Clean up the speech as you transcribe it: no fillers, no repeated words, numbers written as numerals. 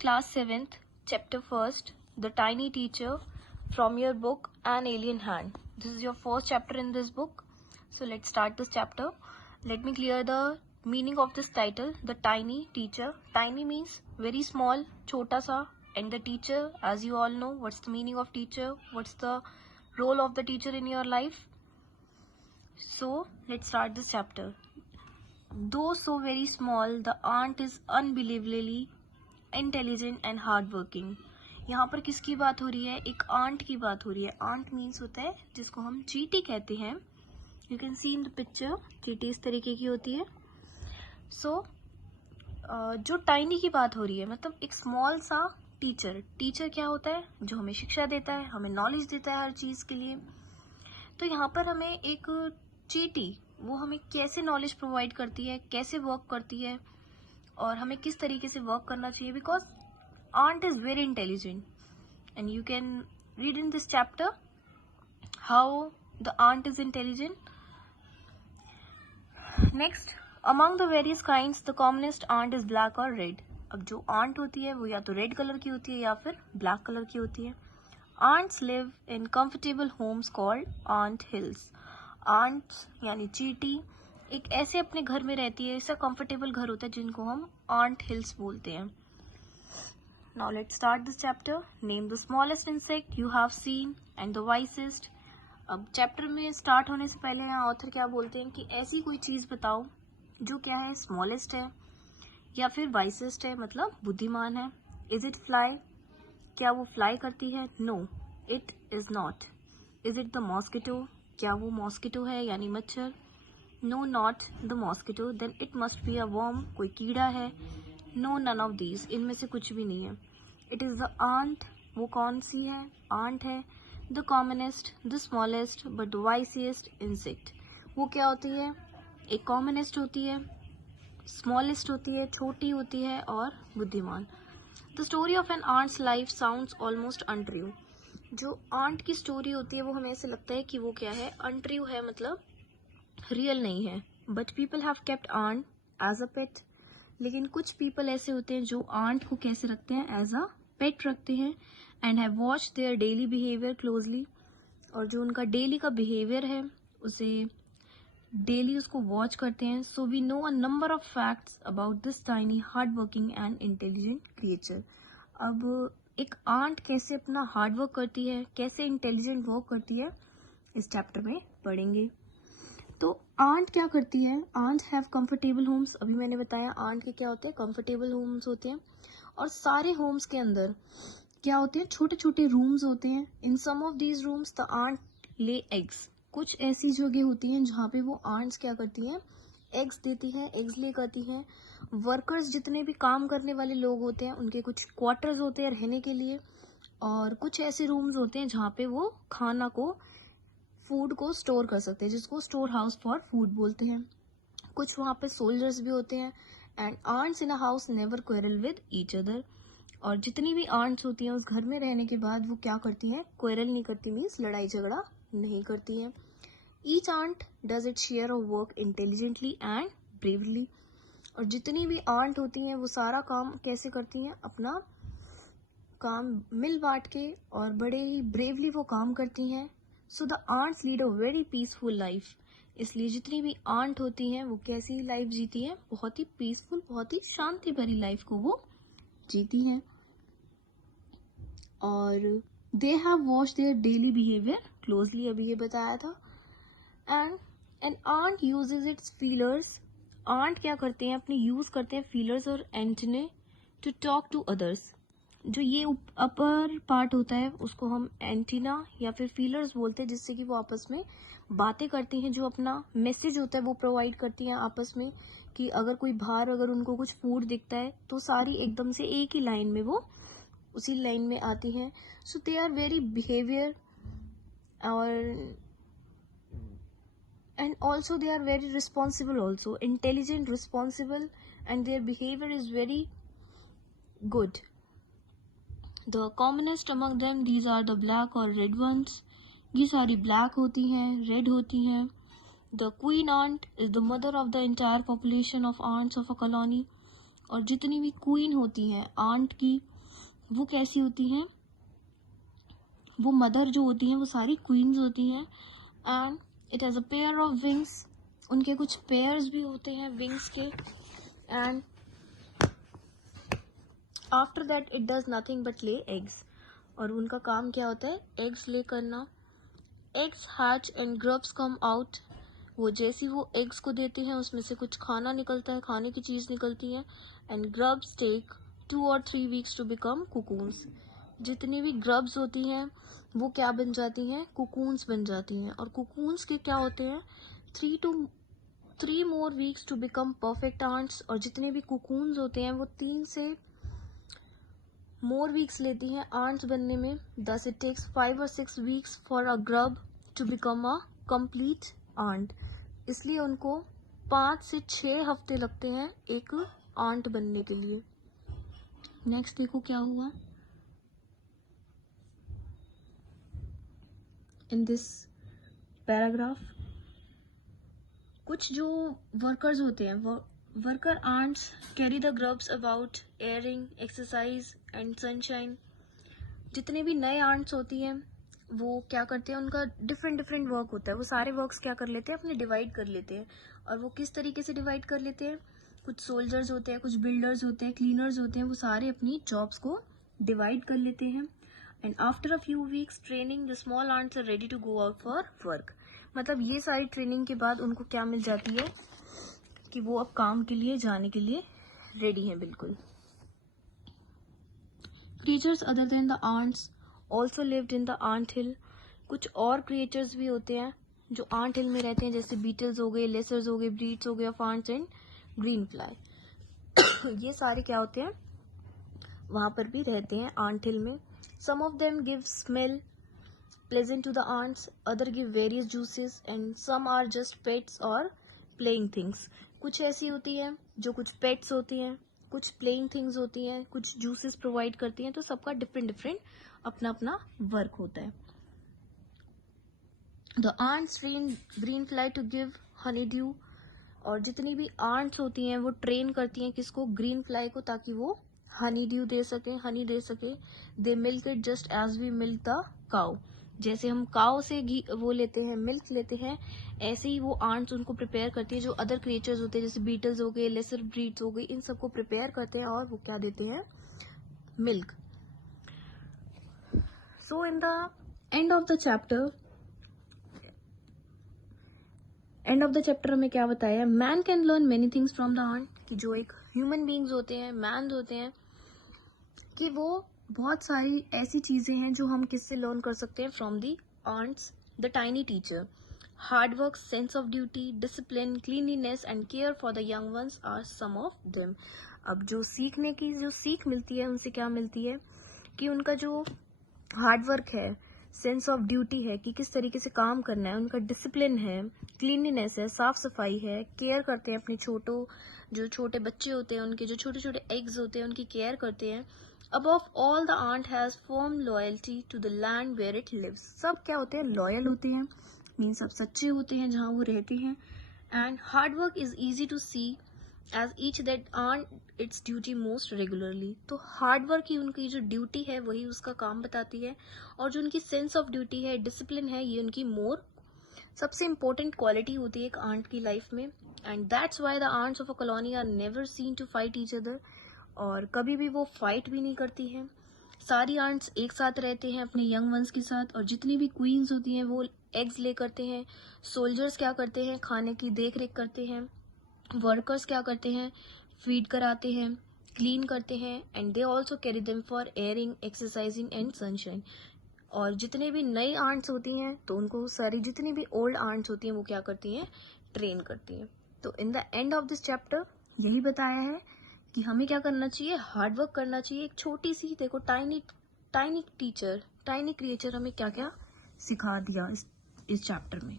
Class 7th, Chapter 1st, The Tiny Teacher, from your book An Alien Hand. This is your first chapter in this book. So let's start this chapter. Let me clear the meaning of this title, The Tiny Teacher. Tiny means very small, chota sa, and the teacher, as you all know, what's the meaning of teacher? What's the role of the teacher in your life? So let's start this chapter. Though so very small, the aunt is unbelievably intelligent and hard working. यहाँ पर किसकी बात हो रही है? एक aunt की बात हो रही है. आंट मीन्स होता है जिसको हम चीटी कहते हैं. You can see in the picture, चीटी इस तरीके की होती है. सो जो टाइनी की बात हो रही है, मतलब एक स्मॉल सा टीचर. टीचर क्या होता है? जो हमें शिक्षा देता है, हमें नॉलेज देता है हर चीज़ के लिए. तो यहाँ पर हमें एक चीटी, वो हमें कैसे नॉलेज प्रोवाइड करती है, कैसे वर्क करती है और हमें किस तरीके से वर्क करना चाहिए. Because aunt is very intelligent and you can read in this chapter how the aunt is intelligent. Next, among the various kinds the commonest aunt is black or red. अब जो aunt होती है वो या तो red colour की होती है या फिर ब्लैक कलर की होती है. Aunts live in comfortable homes called ant hills. Aunts यानी चीटी एक ऐसे अपने घर में रहती है, ऐसा कंफर्टेबल घर होता है जिनको हम आंट हिल्स बोलते हैं. Now let's start this chapter. Name the smallest insect you have seen and the wisest. अब चैप्टर में स्टार्ट होने से पहले यहाँ ऑथर क्या बोलते हैं कि ऐसी कोई चीज़ बताओ जो क्या है, स्मॉलेस्ट है या फिर वाइसेस्ट है, मतलब बुद्धिमान है. Is it fly? क्या वो फ्लाई करती है? No, it is not. Is it the mosquito? क्या वो मॉस्किटो है यानी मच्छर? No, not the mosquito. Then it must be a worm. कोई कीड़ा है? No, none of these. इनमें से कुछ भी नहीं है. It is the ant. वो कौन सी है? आंट है. The commonest, the smallest but wisest insect. वो क्या होती है? एक कॉमनेस्ट होती है, स्मॉलेस्ट होती है, छोटी होती है और बुद्धिमान. The story of an ant's life sounds almost untrue. जो आंट की स्टोरी होती है वो हमें ऐसे लगता है कि वो क्या है, अनट्रू है, मतलब रियल नहीं है. But people have kept ant as a pet. लेकिन कुछ पीपल ऐसे होते हैं जो आंट को कैसे रखते हैं, एज अ पेट रखते हैं. And have watch their daily behaviour closely. और जो उनका डेली का बिहेवियर है उसे डेली उसको वॉच करते हैं. So we know a number of facts about this tiny hard working and intelligent creature. अब एक आंट कैसे अपना हार्ड वर्क करती है, कैसे इंटेलिजेंट वर्क करती है, इस चैप्टर में पढ़ेंगे. तो आंट क्या करती है? Ant have comfortable homes. अभी मैंने बताया आंट के क्या होते हैं, कंफर्टेबल होम्स होते हैं. और सारे होम्स के अंदर क्या होते हैं, छोटे छोटे रूम्स होते हैं. In some of these rooms the ant lay eggs. कुछ ऐसी जगह होती हैं जहाँ पे वो आंट्स क्या करती हैं, एग्स देती हैं, एग्स ले करती हैं. वर्कर्स जितने भी काम करने वाले लोग होते हैं उनके कुछ क्वार्टर्स होते हैं रहने के लिए. और कुछ ऐसे रूम्स होते हैं जहाँ पे वो खाना को, फूड को स्टोर कर सकते हैं, जिसको स्टोर हाउस फॉर फूड बोलते हैं. कुछ वहाँ पे सोल्जर्स भी होते हैं. And ants in a house never quarrel with each other. और जितनी भी आंट्स होती हैं उस घर में रहने के बाद वो क्या करती हैं, क्वेरल नहीं करती, मीन्स लड़ाई झगड़ा नहीं करती हैं. Each ant does it share of work intelligently and bravely. और जितनी भी आंट होती हैं वो सारा काम कैसे करती हैं, अपना काम मिल बांट के और बड़े ही ब्रेवली वो काम करती हैं. So the ants lead a very peaceful life. इसलिए जितनी भी आंट होती हैं वो कैसी लाइफ जीती हैं, बहुत ही पीसफुल, बहुत ही शांति भरी लाइफ को वो जीती हैं. और they have watch their daily behaviour closely, अभी ये बताया था. And an ant uses its feelers. Ant क्या करते हैं, अपने यूज करते हैं फीलर्स और antennae to talk to others. जो ये अपर पार्ट होता है उसको हम एंटीना या फिर फीलर्स बोलते हैं, जिससे कि वो आपस में बातें करती हैं. जो अपना मैसेज होता है वो प्रोवाइड करती हैं आपस में, कि अगर कोई बाहर अगर उनको कुछ फूड दिखता है तो सारी एकदम से एक ही लाइन में वो उसी लाइन में आती हैं. So they are very behaviour और and also they are very responsible, also intelligent, responsible, and their behaviour is very good. The commonest among them, these are the black or red ones. ये सारी black होती हैं, red होती हैं. The queen ant is the mother of the entire population of ants of a colony. और जितनी भी queen होती हैं आंट की, वो कैसी होती हैं, वो मदर जो होती हैं वो सारी क्वींस होती हैं। And it has a pair of wings, उनके कुछ पेयर्स भी होते हैं विंग्स के। And after that it does nothing but lay eggs, और उनका काम क्या होता है, एग्स ले करना। Eggs hatch and grubs come out, वो जैसी वो एग्स को देते हैं उसमें से कुछ खाना निकलता है, खाने की चीज़ निकलती है। And grubs take 2 or 3 weeks to become cocoons, जितनी भी ग्रब्स होती हैं वो क्या बन जाती हैं, कुकून्स बन जाती हैं। और कुकून्स के क्या होते हैं, 3 more weeks to become perfect ants, और जितने भी कुकून्स होते हैं वो 3 से मोर वीक्स लेती हैं आंट्स बनने में। Thus it takes 5 or 6 weeks for a grub to become a complete ant, इसलिए उनको 5 से 6 हफ्ते लगते हैं एक आंट बनने के लिए। नेक्स्ट देखो क्या हुआ इन दिस पैराग्राफ। कुछ जो वर्कर्स होते हैं, वो worker ants carry the grubs about airing, exercise and sunshine. जितने भी नए आंट्स होती हैं वो क्या करते हैं, उनका डिफरेंट वर्क होता है, वो सारे वर्क्स क्या कर लेते हैं, अपने डिवाइड कर लेते हैं। और वो किस तरीके से डिवाइड कर लेते हैं, कुछ सोल्जर्स होते हैं, कुछ बिल्डर्स होते हैं, क्लीनर्स होते हैं, वो सारे अपनी जॉब्स को डिवाइड कर लेते हैं। And after a few weeks training the small ants are ready to go out for work, मतलब ये सारी ट्रेनिंग के बाद उनको क्या मिल जाती है कि वो अब काम के लिए जाने के लिए रेडी हैं बिल्कुल। Creatures other than the ants also lived in the ant hill, कुछ और क्रिएचर्स भी होते हैं जो आंट हिल में रहते हैं, जैसे बीटल्स हो गए, लेसर्स हो गए, ब्रीड्स हो गए of ants and green fly. ये सारे क्या होते हैं, वहां पर भी रहते हैं आंट हिल में। Some of them give smell pleasant to the ants, other give various juices and some are just pets or playing things। कुछ ऐसी होती है जो कुछ पेट्स होती हैं, कुछ प्लेइंग थिंग्स होती हैं, कुछ जूसेस प्रोवाइड करती हैं, तो सबका डिफरेंट अपना अपना वर्क होता है। The ants train green fly to give honeydew, और जितनी भी आंट्स होती हैं वो ट्रेन करती हैं किसको, ग्रीन फ्लाई को, ताकि वो हनी ड्यू दे सके, हनी दे सके। They milk it just as we milk the cow, जैसे हम काउ से घी वो लेते हैं, मिल्क लेते हैं, ऐसे ही वो आंट्स उनको प्रिपेयर करती है। जो अदर क्रिएचर्स होते हैं जैसे बीटल्स हो गए, लेसर ब्रीड्स हो गई, इन सबको प्रिपेयर करते हैं और वो क्या देते हैं, milk. So in the end of the chapter, हमें क्या बताया, man can learn many things from the ant, कि जो एक ह्यूमन बींग्स होते हैं, मैन होते हैं, कि वो बहुत सारी ऐसी चीजें हैं जो हम किससे लर्न कर सकते हैं, from the ants. The tiny teacher, hard work, sense of duty, discipline, cleanliness and care for the young ones are some of them. अब जो सीखने की जो सीख मिलती है उनसे क्या मिलती है, कि उनका जो हार्ड वर्क है, सेंस ऑफ ड्यूटी है कि किस तरीके से काम करना है, उनका डिसिप्लिन है, क्लीनलीनेस है, साफ सफाई है, केयर करते हैं अपने जो छोटे बच्चे होते हैं, उनके जो छोटे छोटे एग्स होते हैं उनकी केयर करते हैं। Above all, the ant has firm loyalty to the land where it lives। सब क्या होते हैं, लॉयल होते हैं, मीन सब सच्चे होते हैं जहाँ वो रहते हैं। And hard work is easy to see as each that ant its duty most regularly. तो हार्ड वर्क ही उनकी जो ड्यूटी है वही उसका काम बताती है, और जो उनकी सेंस ऑफ ड्यूटी है, डिसिप्लिन है, ये उनकी सबसे इंपॉर्टेंट क्वालिटी होती है एक आंट की लाइफ में। And that's why the ants of a colony are never seen to fight each other, और कभी भी वो फाइट भी नहीं करती हैं। सारी आंट्स एक साथ रहते हैं अपने यंग वंस के साथ, और जितनी भी क्वींस होती हैं वो एग्स ले करते हैं। सोल्जर्स क्या करते हैं, खाने की देख रेख करते हैं। वर्कर्स क्या करते हैं, फीड कराते हैं, क्लीन करते हैं। And they also carry them for airing, exercising and sunshine. और जितने भी नई आंट्स होती हैं तो उनको सारी जितनी भी ओल्ड आंट्स होती हैं वो क्या करती हैं, ट्रेन करती हैं। तो इन the end of this chapter यही बताया है कि हमें क्या करना चाहिए, हार्ड वर्क करना चाहिए। एक छोटी सी देखो टाइनी क्रिएचर हमें क्या क्या सिखा दिया इस चैप्टर में।